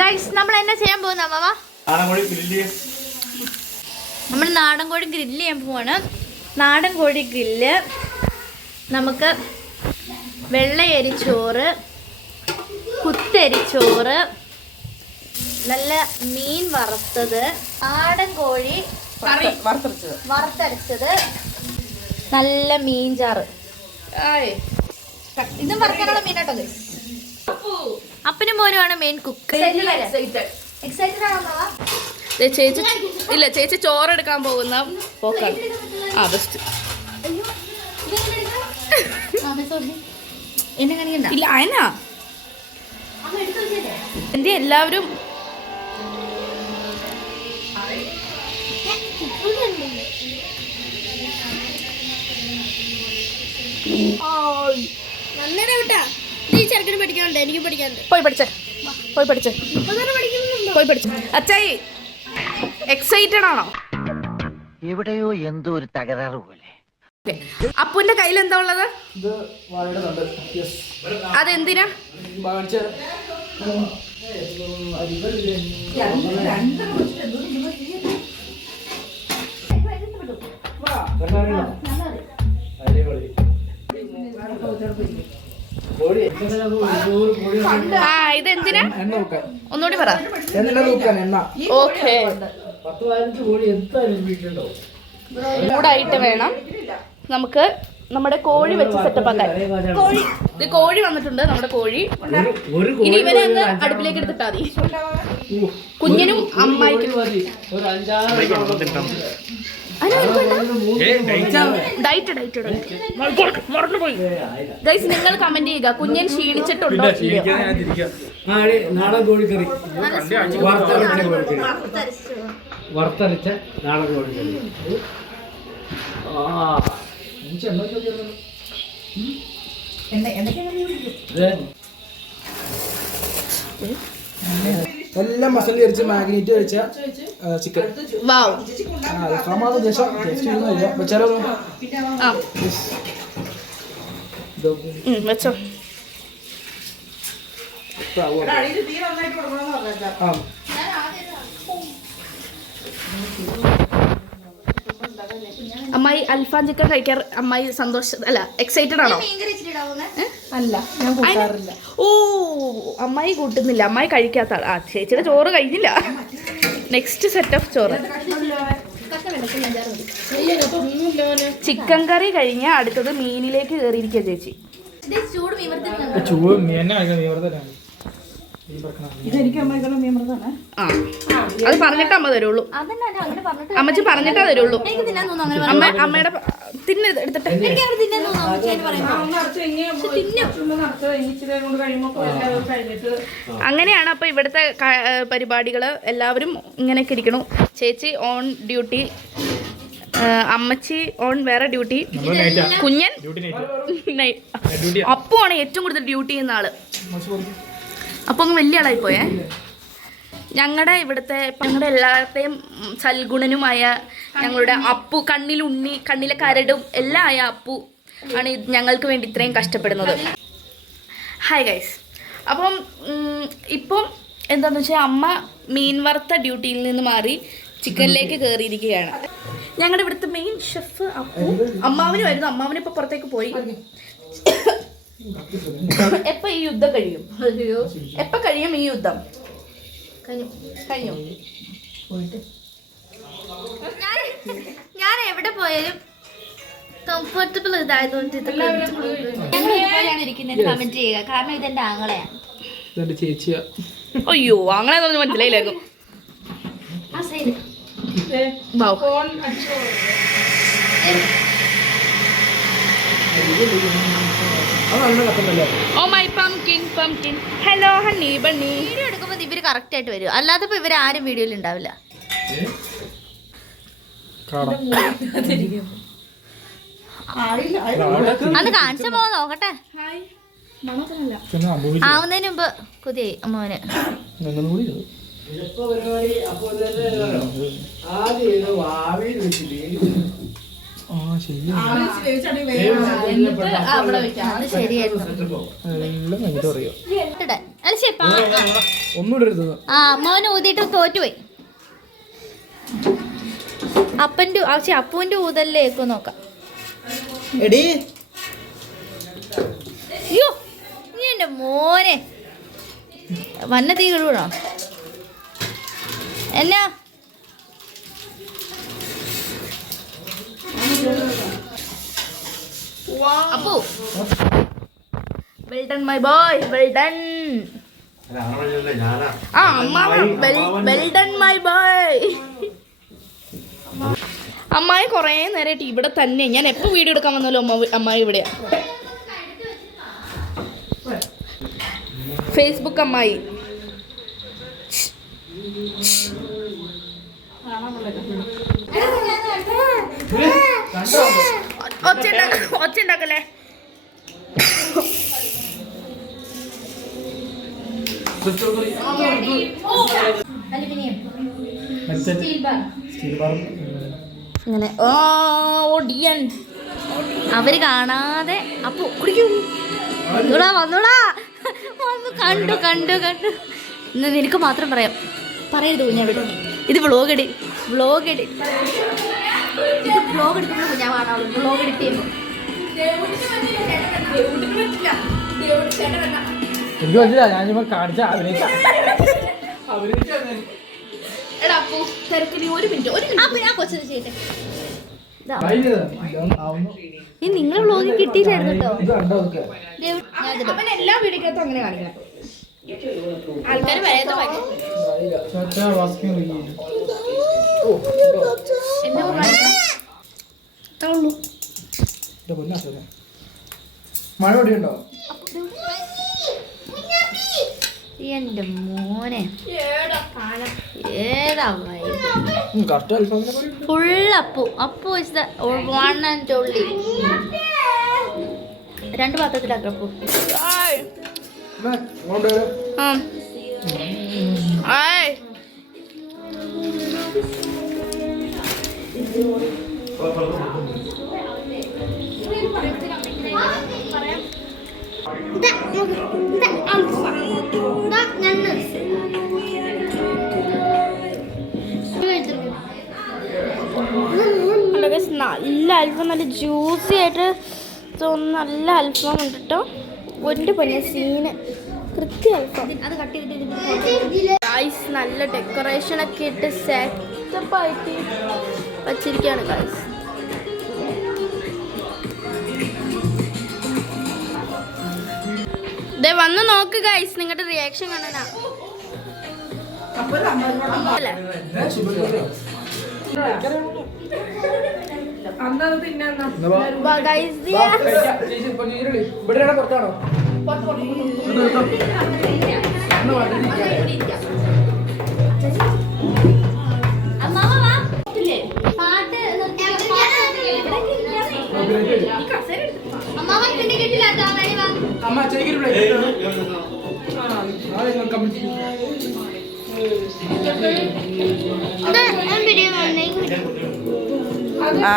Guys നമ്മൾ എന്നാ ചെയ്യാൻ പോകുന്ന അമ്മ? നമ്മൾ നാടൻ കോഴി ഗ്രില്ല് ചെയ്യാൻ പോവാണ്. നാടൻ കോഴി ഗ്രില്ല്, നമുക്ക് വെള്ളയരിച്ചോറ്, കുത്തരിച്ചോറ്, നല്ല മീൻ വറുത്തത്, നാടൻ കോഴി വറുത്തരച്ചത്, നല്ല മീൻചാറ്. ഇതും വറുക്കാനുള്ള മീനാട്ടോ. അപ്പനും മോനുമാണ് മെയിൻ കുക്ക്. എക്സൈറ്റഡ് ആണോ? ചേച്ചി ഇല്ല, ചേച്ചി ചോറെടുക്കാൻ പോകുന്ന പോക്കാണ്. ആ ബെസ്റ്റ്. ഇല്ല അയനാ എന്റെ എല്ലാവരും അച്ചായി എക്സൈറ്റഡ് ആണോ? എവിടെയോ എന്തോ ഒരു തകരാറ് പോലെ. അപ്പുവിന്റെ കയ്യിൽ എന്താ ഉള്ളത്? അതെന്തിനാ? ഇതെന്തിനാ ഒന്നുകൂടി പറ. ഓക്കെ, ചൂടായിട്ട് വേണം നമുക്ക് നമ്മുടെ കോഴി വെച്ച് സെറ്റപ്പ് ആക്കാൻ. ഇത് കോഴി വന്നിട്ടുണ്ട്, നമ്മുടെ കോഴി. ഇനി ഇവനെ അങ്ങ് അടുപ്പിലേക്ക് എടുത്തിട്ടാ മതി. കുഞ്ഞിനും അമ്മായിക്കും ഗൈസ് നിങ്ങൾ കമന്റ് ചെയ്യുക, കുഞ്ഞൻ ക്ഷീണിച്ചിട്ടുണ്ടോ? നാടൻ കോഴിക്കറി, വറുത്തരച്ച നാടൻ കോഴിക്കറി. എല്ലാം മസാല അരിച്ച് മാഗ്നേറ്റ് കഴിച്ച ചിക്കൻ. വെച്ചോ. അമ്മായി അൽഫാം ചിക്കൻ കഴിക്കാൻ അമ്മായി സന്തോഷം അല്ല എക്സൈറ്റഡ് ആണോ? അല്ല, ഞാൻ കൂട്ടാറില്ല. ഓ, അമ്മായി കൂട്ടുന്നില്ല, അമ്മായി കഴിക്കാത്ത ആൾ. ചേച്ചിയുടെ ചോറ് കഴിഞ്ഞില്ല. നെക്സ്റ്റ് സെറ്റ് ഓഫ് ചോറ്. ചിക്കൻ കറി കഴിഞ്ഞ അടുത്തത് മീനിലേക്ക് കയറിയിരിക്കുക ചേച്ചി. അത് പറഞ്ഞിട്ട് അമ്മ തരുള്ളൂ. അമ്മച്ചി പറഞ്ഞിട്ടാ തരുള്ളൂ. അമ്മയുടെ എടുത്തിട്ട് അങ്ങനെയാണ്. അപ്പൊ ഇവിടുത്തെ പരിപാടികള് എല്ലാവരും ഇങ്ങനെയൊക്കെ ഇരിക്കണു. ചേച്ചി ഓൺ ഡ്യൂട്ടി, അമ്മച്ചി ഓൺ വേറെ ഡ്യൂട്ടി, കുഞ്ഞൻ അപ്പുവാണ് ഏറ്റവും കൂടുതൽ ഡ്യൂട്ടി ചെയ്യുന്ന ആള്. അപ്പോൾ അങ്ങ് വലിയ ആളായി പോയേ. ഞങ്ങളുടെ ഇവിടുത്തെ ഞങ്ങളുടെ എല്ലാവരുടെയും സൽഗുണനുമായ ഞങ്ങളുടെ അപ്പു, കണ്ണിലുണ്ണി, കണ്ണിലെ കരടും എല്ലാം ആയ അപ്പു ആണ് ഞങ്ങൾക്ക് വേണ്ടി ഇത്രയും കഷ്ടപ്പെടുന്നത്. Hi guys. അപ്പം ഇപ്പം എന്താണെന്ന് വെച്ചാൽ അമ്മ മീൻ വറുത്ത ഡ്യൂട്ടിയിൽ നിന്ന് മാറി ചിക്കനിലേക്ക് കയറിയിരിക്കുകയാണ്. ഞങ്ങളുടെ ഇവിടുത്തെ മെയിൻ ഷെഫ് അപ്പു. അമ്മാവനുമായിരുന്നു, അമ്മാവന് ഇപ്പോൾ പുറത്തേക്ക് പോയി. എപ്പോ ഈ യുദ്ധം കഴിയും? എപ്പോ കഴിയും ഈ യുദ്ധം? കഴിഞ്ഞു. ഞാൻ എവിടെ പോയാലും കംഫർട്ടബിൾ ഇതായതുകൊണ്ട് കമന്റ് ചെയ്യുക. കാരണം ഇതെന്റെ ആങ്ങളെയാണ്. ചേച്ചിയാ. അയ്യോ, ആങ്ങളെ മനസ്സിലായില്ലായിരുന്നു. Oh my pumpkin pumpkin. Hello honey bunny. Video എടുക്കുമ്പോൾ ഇവര് കറക്റ്റ് ആയിട്ട് വരും, അല്ലാത്തപ്പോ ഇവര് ആരും വീഡിയോയിൽ ഉണ്ടാവില്ല. അന്ന് കാണിച്ച പോ നോക്കട്ടെ. ആവുന്നതിന് മുമ്പ് കുതിയായി അമ്മോന്. അല്ല ശരി ഒന്നുകൂടെ എടുത്തു. ആ മോന് ഊതിയിട്ട് തോറ്റുപോയി. അപ്പുവിന്റെ ഊതലിലേക്ക് നോക്കാം. എടി അയ്യോ നീ എന്റെ മോനെ വന്ന തീ കിടൂണോ എന്നാ? Appu well done my boy, well done. ആ അമ്മാവ വെൽ ഡൺ മൈ ബോയ്. അമ്മായി കുറേ നേരമായിട്ട് ഇവിടെ തന്നെ. ഞാൻ എപ്പോൾ വീഡിയോ എടുക്കാൻ വന്നാലും അമ്മായി ഇവിടെയാ. ഫേസ്ബുക്ക് അമ്മായി. ഒച്ച ഉണ്ടാക്കല്ലേ. അങ്ങനെ ഓടിയൻ അവര് കാണാതെ അപ്പൊ വന്നൂടാ വന്നു കണ്ടു കണ്ടു കണ്ടു. ഇന്ന് നിനക്ക് മാത്രം പറയാം, പറയരുത് കുഞ്ഞാവിടെ. ഇത് വ്ളോഗ് എടുക്കുമ്പോൾ കുഞ്ഞാവാണോ വ്ളോഗ് എഡിറ്റ് ചെയ്യുമ്പോൾ. എനിക്ക് മനസ്സിലാ, ഞാനിപ്പോ കാണിച്ച എടാ അപ്പു തിരക്കിൽ ഒരു മിനിറ്റ് ആ കൊച്ചു ചെയ്യട്ടെ. ഈ നിങ്ങളെ വ്ളോഗ് കിട്ടിയില്ലായിരുന്നു കേട്ടോ. അവൻ എല്ലാ വീഡിയോക്കകത്തും അങ്ങനെ കാണിക്കണം. ആൾക്കാർ വരാത്ത മഴ പൊടിയുണ്ടോ? എന്റെ മോനെ full Appu is the one and only. 2 പാത്രത്തിലാക്കാം അപ്പു. നല്ല അൽഫാം, നല്ല ജ്യൂസി ആയിട്ട് തോന്നുന്ന നല്ല അൽഫാം ഉണ്ട് കേട്ടോ. ഒരു പൊന്നെ സീന് കൃത്യ അൽഫാം. അത് കട്ട് ഗൈസ് നല്ല ഡെക്കറേഷൻ ഒക്കെ ഇട്ട് സെറ്റപ്പ് ആയിട്ട് വച്ചിരിക്കുകയാണ് ഗൈസ്. ദേ വന്ന് നോക്ക് ഗൈസ്, നിങ്ങളുടെ റിയാക്ഷൻ കാണാനാ. പുറത്താണോ? അമ്മ ആ